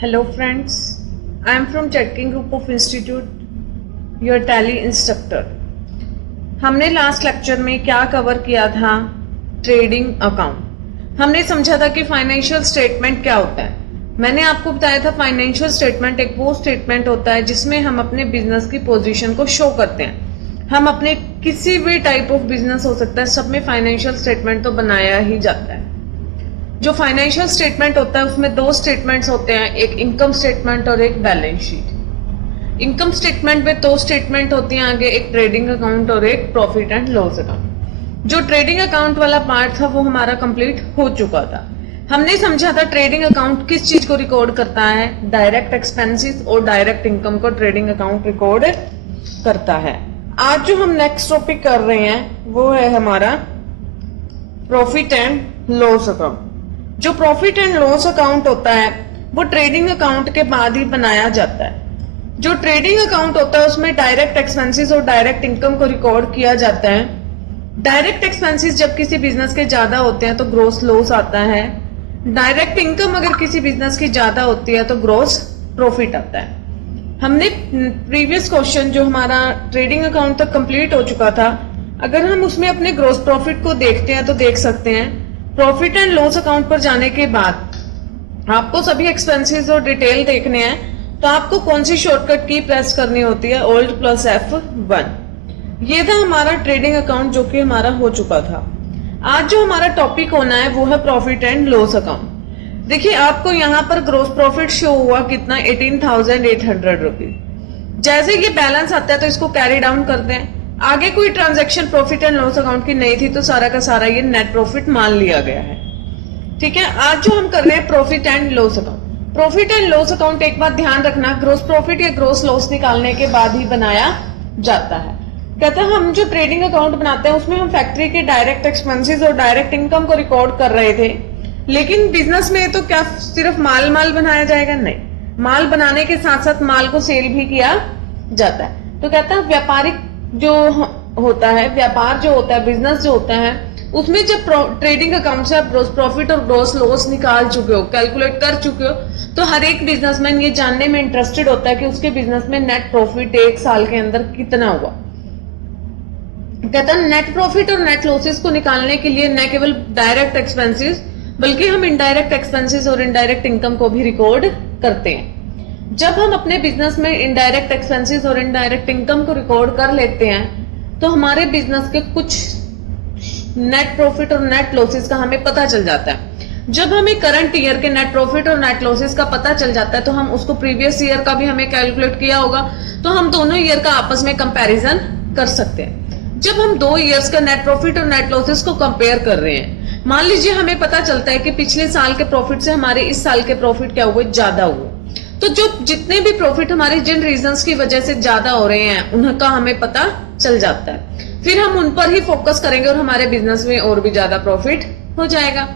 Hello friends, I am from Chetkin Group of Institute, your Tally instructor. हमने last lecture में क्या cover किया था? Trading account. हमने समझा था कि फाइनेंशियल स्टेटमेंट क्या होता है। मैंने आपको बताया था फाइनेंशियल स्टेटमेंट एक वो स्टेटमेंट होता है जिसमें हम अपने बिजनेस की पोजीशन को शो करते हैं। हम अपने किसी भी टाइप ऑफ बिजनेस हो सकता है, सब में फाइनेंशियल स्टेटमेंट तो बनाया ही जाता है। जो फाइनेंशियल स्टेटमेंट होता है उसमें दो स्टेटमेंट्स होते हैं, एक इनकम स्टेटमेंट और एक बैलेंस शीट। इनकम स्टेटमेंट में दो स्टेटमेंट होती हैं आगे, एक ट्रेडिंग अकाउंट और एक प्रॉफिट एंड लॉस अकाउंट। जो ट्रेडिंग अकाउंट वाला पार्ट था वो हमारा कंप्लीट हो चुका था। हमने समझा था ट्रेडिंग अकाउंट किस चीज को रिकॉर्ड करता है, डायरेक्ट एक्सपेंसेस और डायरेक्ट इनकम को ट्रेडिंग अकाउंट रिकॉर्ड करता है। आज जो हम नेक्स्ट टॉपिक कर रहे हैं वो है हमारा प्रॉफिट एंड लॉस अकाउंट। जो प्रॉफिट एंड लॉस अकाउंट होता है वो ट्रेडिंग अकाउंट के बाद ही बनाया जाता है। जो ट्रेडिंग अकाउंट होता है उसमें डायरेक्ट एक्सपेंसेस और डायरेक्ट इनकम को रिकॉर्ड किया जाता है। डायरेक्ट एक्सपेंसेस जब किसी बिजनेस के ज्यादा होते हैं तो ग्रोस लॉस आता है। डायरेक्ट इनकम अगर किसी बिजनेस की ज्यादा होती है तो ग्रोस प्रॉफिट आता है। हमने प्रीवियस क्वेश्चन जो हमारा ट्रेडिंग अकाउंट तक कंप्लीट हो चुका था, अगर हम उसमें अपने ग्रोस प्रॉफिट को देखते हैं तो देख सकते हैं प्रॉफिट एंड लॉस अकाउंट पर जाने के बाद आपको सभी एक्सपेंसेस और डिटेल देखने हैं तो आपको कौन सी शॉर्टकट की प्रेस करनी होती है, Alt + F1। ये था हमारा ट्रेडिंग अकाउंट जो कि हमारा हो चुका था। आज जो हमारा टॉपिक होना है वो है प्रॉफिट एंड लॉस अकाउंट। देखिए आपको यहाँ पर ग्रोस प्रॉफिट शो हुआ कितना, 18,800 रुपीज। जैसे ये बैलेंस आता है तो इसको कैरी डाउन करते हैं। आगे कोई transaction profit and loss account की नहीं थी तो सारा का सारा ये नेट प्रॉफिट मान लिया गया है। ठीक है, आज जो हम कर रहे हैं profit and loss account. Profit and loss account एक बात ध्यान रखना, ग्रोस प्रॉफिट या ग्रोस लॉस निकालने के बाद ही बनाया जाता है। कहते हैं हम जो ट्रेडिंग अकाउंट बनाते हैं उसमें हम फैक्ट्री के डायरेक्ट एक्सपेंसेस और डायरेक्ट इनकम को रिकॉर्ड कर रहे थे, लेकिन बिजनेस में तो क्या सिर्फ माल बनाया जाएगा? नहीं, माल बनाने के साथ साथ माल को सेल भी किया जाता है। तो कहता है व्यापारिक जो होता है, व्यापार जो होता है, बिजनेस जो होता है, उसमें जब ट्रेडिंग अकाउंट से आप ग्रोस प्रॉफिट और ग्रोस लॉस निकाल चुके हो, कैलकुलेट कर चुके हो, तो हर एक बिजनेसमैन ये जानने में इंटरेस्टेड होता है कि उसके बिजनेस में नेट प्रॉफिट एक साल के अंदर कितना हुआ। कहता है नेट प्रॉफिट और नेट लॉसेस को निकालने के लिए न केवल डायरेक्ट एक्सपेंसेस बल्कि हम इनडायरेक्ट एक्सपेंसेस और इनडायरेक्ट इनकम को भी रिकॉर्ड करते हैं। जब हम अपने बिजनेस में इनडायरेक्ट एक्सपेंसेस और इनडायरेक्ट इनकम को रिकॉर्ड कर लेते हैं तो हमारे बिजनेस के कुछ नेट प्रॉफिट और नेट लॉसेस का हमें पता चल जाता है। जब हमें करंट ईयर के नेट प्रॉफिट और नेट लॉसेस का पता चल जाता है तो हम उसको प्रीवियस ईयर का भी हमें कैलकुलेट किया होगा, तो हम दोनों ईयर का आपस में कंपैरिजन कर सकते हैं। जब हम 2 ईयर्स का नेट प्रॉफिट और नेट लॉसेस को कंपेयर कर रहे हैं, मान लीजिए हमें पता चलता है कि पिछले साल के प्रॉफिट से हमारे इस साल के प्रॉफिट क्या हुए, ज्यादा हुए, तो जो जितने भी प्रॉफिट हमारे जिन रीजंस की वजह से ज्यादा हो रहे हैं उनका हमें पता चल जाता है। फिर हम उन पर ही फोकस करेंगे और हमारे बिजनेस में और भी ज्यादा प्रॉफिट हो जाएगा।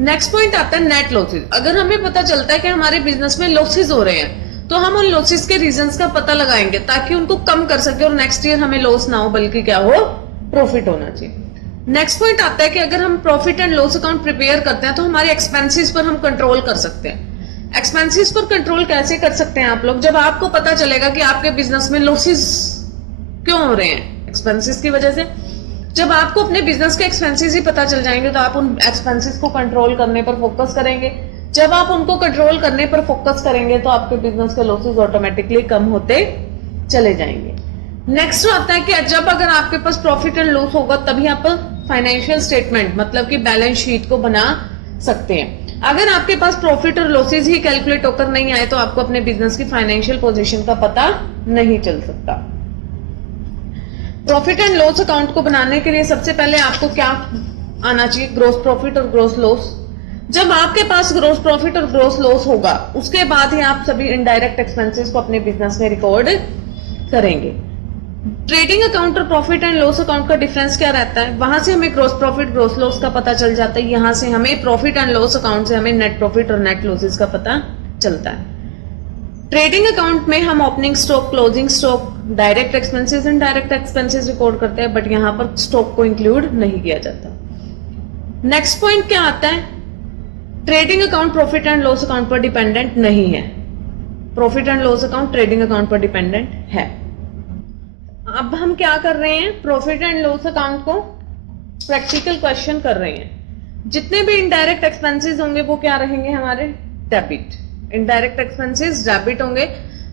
नेक्स्ट पॉइंट आता है नेट लॉसेस। अगर हमें पता चलता है कि हमारे बिजनेस में लॉसेस हो रहे हैं तो हम उन लॉसेस के रीजंस का पता लगाएंगे ताकि उनको कम कर सके और नेक्स्ट ईयर हमें लॉस ना हो बल्कि क्या हो, प्रॉफिट होना चाहिए। नेक्स्ट पॉइंट आता है कि अगर हम profit and loss account prepare करते हैं तो हमारे एक्सपेंसेस पर हम कंट्रोल कर सकते हैं। एक्सपेंसेस पर कंट्रोल कैसे कर सकते हैं आप लोग? जब आपको पता चलेगा कि आपके बिजनेस में लॉसेस क्यों हो रहे हैं, एक्सपेंसेस की वजह से। जब आपको अपने बिजनेस के एक्सपेंसेस ही पता चल जाएंगे तो आप उन एक्सपेंसेस को कंट्रोल करने पर फोकस करेंगे। जब आप उनको कंट्रोल करने पर फोकस करेंगे तो आपके बिजनेस के लॉसेस ऑटोमेटिकली कम होते चले जाएंगे। नेक्स्ट आता है कि जब अगर आपके पास प्रॉफिट एंड लॉस होगा तभी आप फाइनेंशियल स्टेटमेंट मतलब कि बैलेंस शीट को बना सकते हैं। अगर आपके पास प्रॉफिट और लॉसेस ही कैलकुलेट होकर नहीं आए तो आपको अपने बिजनेस की फाइनेंशियल पोजीशन का पता नहीं चल सकता। प्रॉफिट एंड लॉस अकाउंट को बनाने के लिए सबसे पहले आपको क्या आना चाहिए, ग्रोस प्रॉफिट और ग्रोस लॉस। जब आपके पास ग्रोस प्रॉफिट और ग्रोस लॉस होगा उसके बाद ही आप सभी इनडायरेक्ट एक्सपेंसेस को अपने बिजनेस में रिकॉर्ड करेंगे। ट्रेडिंग अकाउंट और प्रॉफिट एंड लॉस अकाउंट का डिफरेंस क्या रहता है? वहां से हमें ग्रोस प्रॉफिट ग्रोस लॉस का पता चल जाता है, यहाँ से हमें प्रॉफिट एंड लॉस अकाउंट से हमें नेट प्रॉफिट और नेट लॉसेस का पता चलता है। ट्रेडिंग अकाउंट में हम opening stock, closing stock, direct expenses and direct expenses record करते हैं, बट यहाँ पर स्टॉक को इंक्लूड नहीं किया जाता। नेक्स्ट पॉइंट क्या आता है? Trading account profit and loss account पर डिपेंडेंट नहीं है। Profit and loss account trading account पर डिपेंडेंट है। अब हम क्या कर रहे हैं, प्रॉफिट एंड लॉस अकाउंट को प्रैक्टिकल क्वेश्चन कर रहे हैं। जितने भी इनडायरेक्ट एक्सपेंसेस होंगे वो क्या रहेंगे, हमारे डेबिट। इनडायरेक्ट एक्सपेंसेस डेबिट होंगे।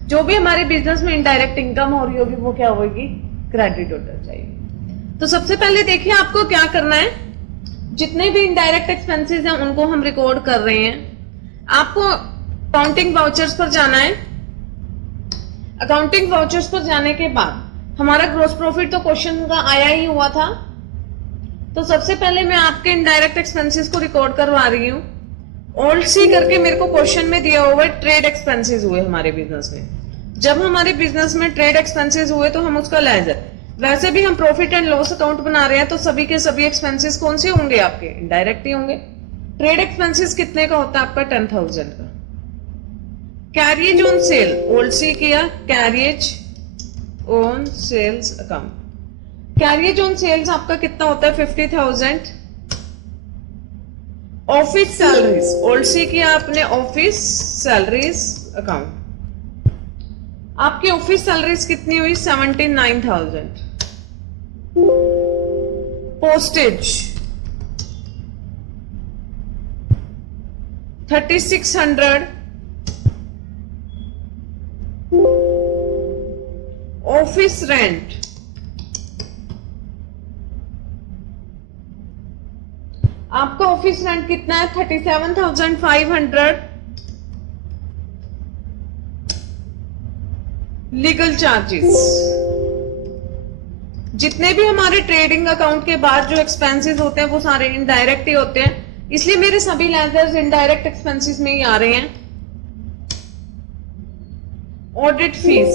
जो भी हमारे बिजनेस में इनडायरेक्ट इनकम हो रही होगी वो क्या होगी, क्रेडिट होना चाहिए। तो सबसे पहले देखिए आपको क्या करना है, जितने भी इनडायरेक्ट एक्सपेंसेस हैं उनको हम रिकॉर्ड कर रहे हैं। आपको अकाउंटिंग वाउचर्स पर जाना है। अकाउंटिंग वाउचर्स पर जाने के बाद हमारा ग्रॉस प्रॉफिट तो क्वेश्चन का आया ही हुआ था, तो सबसे पहले मैं आपके इनडायरेक्ट एक्सपेंसेस को रिकॉर्ड करवा रही हूँ। ऑल्ट सी करके मेरे को क्वेश्चन में दिया हुआ है ट्रेड एक्सपेंसेस हुए हमारे बिजनेस में। जब हमारे बिजनेस में ट्रेड एक्सपेंसेस हुए तो हम उसका लेजर, वैसे भी हम प्रॉफिट एंड लॉस अकाउंट बना रहे हैं तो सभी के सभी एक्सपेंसेस कौन से होंगे, आपके इनडायरेक्ट ही होंगे। ट्रेड एक्सपेंसेस कितने का होता है आपका, 10,000 का। कैरियज ऑन सेल, ओल्ड सी किया, carriage on sales account. Carriage on sales आपका कितना होता है, 50,000। ऑफिस सैलरीज, ओल्ड सी किया आपने, ऑफिस सैलरीज अकाउंट। आपकी ऑफिस सैलरीज कितनी हुई, 79,000। पोस्टेज 3,600। ऑफिस रेंट आपका ऑफिस रेंट कितना है, 37,500। लीगल चार्जेस, जितने भी हमारे ट्रेडिंग अकाउंट के बाद जो एक्सपेंसेस होते हैं वो सारे इनडायरेक्ट ही होते हैं, इसलिए मेरे सभी लेजर्स इनडायरेक्ट एक्सपेंसेस में ही आ रहे हैं। ऑडिट फीस,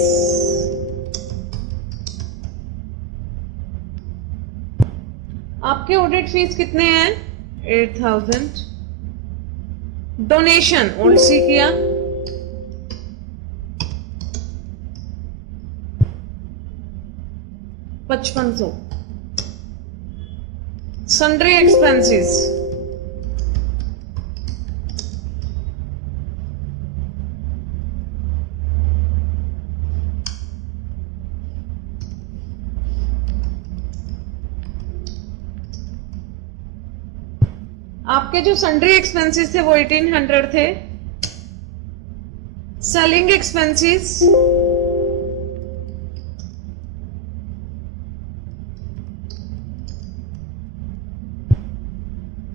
आपके ऑडिट फीस कितने हैं, 8,000। डोनेशन ओल्ड सी किया, 5500। सन्ड्री एक्सपेंसेस, आपके जो सन्ड्री एक्सपेंसेस थे वो 1800 थे। सेलिंग एक्सपेंसेस,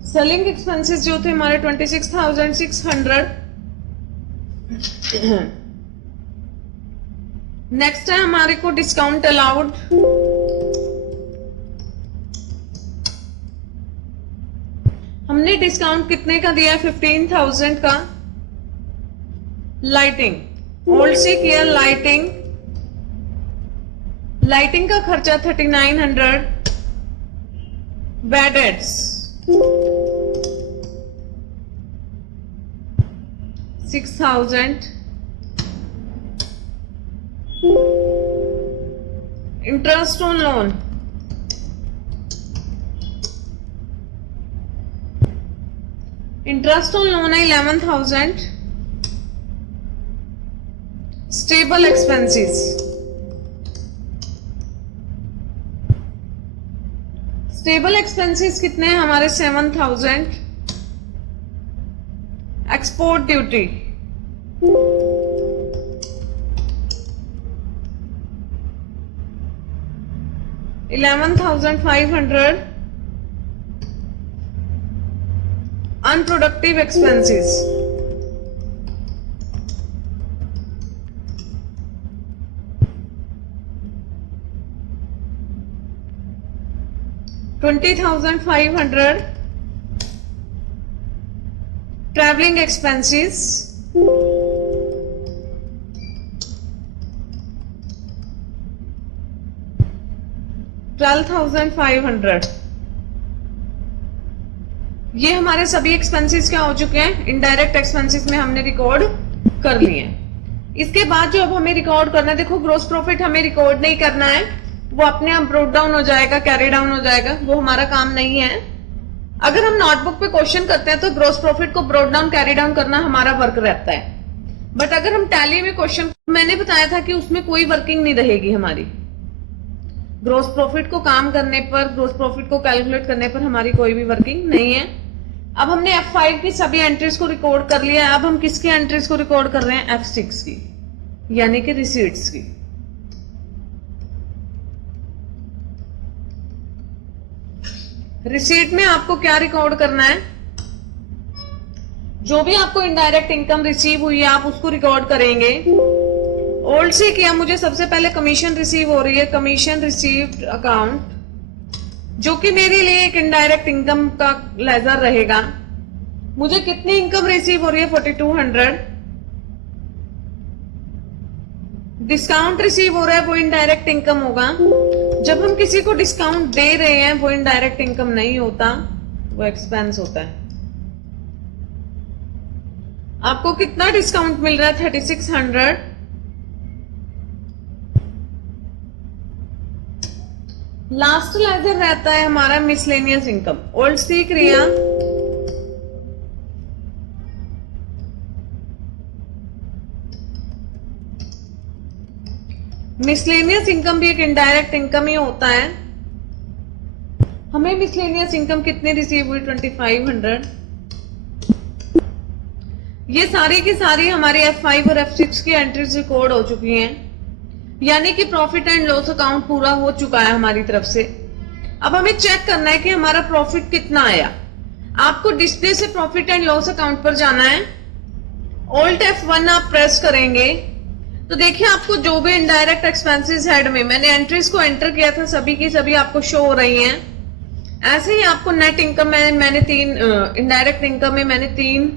सेलिंग एक्सपेंसेस जो थे हमारे 26,600। नेक्स्ट है हमारे को डिस्काउंट अलाउड, हमने डिस्काउंट कितने का दिया है, 15,000 का। लाइटिंग ओल्ड से किया, लाइटिंग का खर्चा 3,900। बैड एड्स 6,000। Interest on loan, interest on loan है 11,000। स्टेबल एक्सपेंसेस, स्टेबल एक्सपेंसेस कितने हैं हमारे, 7,000। Export duty 11,500। Unproductive expenses, $20,500। Travelling expenses, $12,500। ये हमारे सभी एक्सपेंसेस क्या हो चुके हैं, इनडायरेक्ट एक्सपेंसेस में हमने रिकॉर्ड कर लिए हैं। इसके बाद जो अब हमें रिकॉर्ड करना है, देखो ग्रॉस प्रॉफिट हमें रिकॉर्ड नहीं करना है, वो अपने आप ब्रोट डाउन हो जाएगा, कैरी डाउन हो जाएगा, वो हमारा काम नहीं है। अगर हम नोटबुक पे क्वेश्चन करते हैं तो ग्रॉस प्रॉफिट को ब्रोड डाउन कैरी डाउन करना हमारा वर्क रहता है, बट अगर हम टैली में क्वेश्चन, मैंने बताया था कि उसमें कोई वर्किंग नहीं रहेगी हमारी। ग्रॉस प्रॉफिट को काम करने पर, ग्रॉस प्रॉफिट को कैलकुलेट करने पर हमारी कोई भी वर्किंग नहीं है। अब हमने F5 की सभी एंट्रीज को रिकॉर्ड कर लिया है। अब हम किसकी एंट्रीज को रिकॉर्ड कर रहे हैं? F6 की, यानी कि रिसीट्स की। रिसीट में आपको क्या रिकॉर्ड करना है? जो भी आपको इनडायरेक्ट इनकम रिसीव हुई है आप उसको रिकॉर्ड करेंगे। ओल्ड से किया, मुझे सबसे पहले कमीशन रिसीव हो रही है, कमीशन रिसीव्ड अकाउंट, जो कि मेरे लिए एक इनडायरेक्ट इनकम का लेजर रहेगा। मुझे कितनी इनकम रिसीव हो रही है? 4200। डिस्काउंट रिसीव हो रहा है, वो इनडायरेक्ट इनकम होगा। जब हम किसी को डिस्काउंट दे रहे हैं वो इनडायरेक्ट इनकम नहीं होता, वो एक्सपेंस होता है। आपको कितना डिस्काउंट मिल रहा है? 3600। लास्ट लेजर रहता है हमारा मिसलेनियस इनकम। ओल्ड सीख रिया, मिसलेनियस इनकम भी एक इनडायरेक्ट इनकम ही होता है। हमें मिसलेनियस इनकम कितनी रिसीव हुई? 2500। ये सारी की सारी हमारी F5 और F6 की एंट्रीज रिकॉर्ड हो चुकी हैं, यानी कि प्रॉफिट एंड लॉस अकाउंट पूरा हो चुका है हमारी तरफ से। अब हमें चेक करना है कि हमारा प्रॉफिट कितना आया। आपको डिस्प्ले से प्रॉफिट एंड लॉस अकाउंट पर जाना है। Alt F1 आप प्रेस करेंगे तो देखिए आपको जो भी इनडायरेक्ट एक्सपेंसेस हेड में मैंने एंट्रीज को एंटर किया था सभी की सभी आपको शो हो रही हैं। ऐसे ही आपको नेट इनकम में मैंने तीन इनडायरेक्ट इनकम में मैंने 3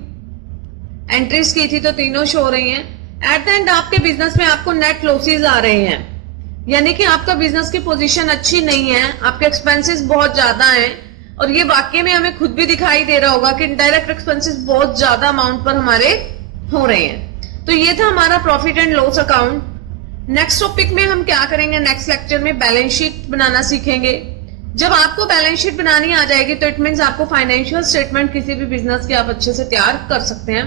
एंट्रीज की थी तो तीनों शो हो रही हैं। एट द एंड आपके बिजनेस में आपको नेट लॉसेज आ रहे हैं, यानी कि आपका बिजनेस की पोजीशन अच्छी नहीं है, आपके एक्सपेंसेस बहुत ज्यादा हैं, और ये वाकई में हमें खुद भी दिखाई दे रहा होगा कि इनडायरेक्ट एक्सपेंसेस बहुत ज्यादा अमाउंट पर हमारे हो रहे हैं। तो ये था हमारा profit and loss account. Next topic में हम क्या करेंगे? नेक्स्ट लेक्चर में बैलेंस शीट बनाना सीखेंगे। जब आपको बैलेंस शीट बनानी आ जाएगी तो इट मीन्स आपको फाइनेंशियल स्टेटमेंट किसी भी बिजनेस के आप अच्छे से तैयार कर सकते हैं।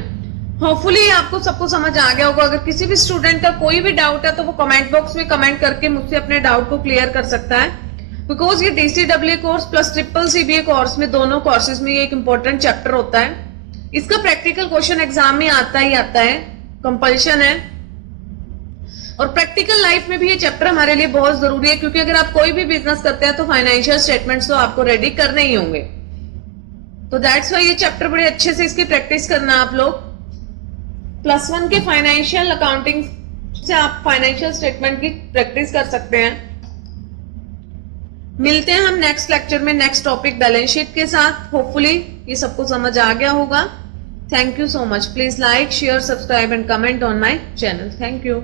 होपफुली आपको सबको समझ आ गया होगा। अगर किसी भी स्टूडेंट का कोई भी डाउट है तो वो कमेंट बॉक्स में कमेंट करके मुझसे अपने डाउट को क्लियर कर सकता है, बिकॉज ये DCAA course plus triple CBA course में दोनों कोर्सेज में ये एक इंपॉर्टेंट चैप्टर होता है। इसका प्रैक्टिकल क्वेश्चन एग्जाम में आता ही आता है, कंपल्शन है। और प्रैक्टिकल लाइफ में भी ये चैप्टर हमारे लिए बहुत जरूरी है, क्योंकि अगर आप कोई भी बिजनेस करते हैं तो फाइनेंशियल स्टेटमेंट्स तो आपको रेडी करने ही होंगे। तो दैट्स वाई ये चैप्टर बड़े अच्छे से इसकी प्रैक्टिस करना आप लोग। +1 के फाइनेंशियल अकाउंटिंग से आप फाइनेंशियल स्टेटमेंट की प्रैक्टिस कर सकते हैं। मिलते हैं हम नेक्स्ट लेक्चर में नेक्स्ट टॉपिक बैलेंस शीट के साथ। होपफुली ये सबको समझ आ गया होगा। Thank you so much. Please like, share, subscribe and comment on my channel. Thank you.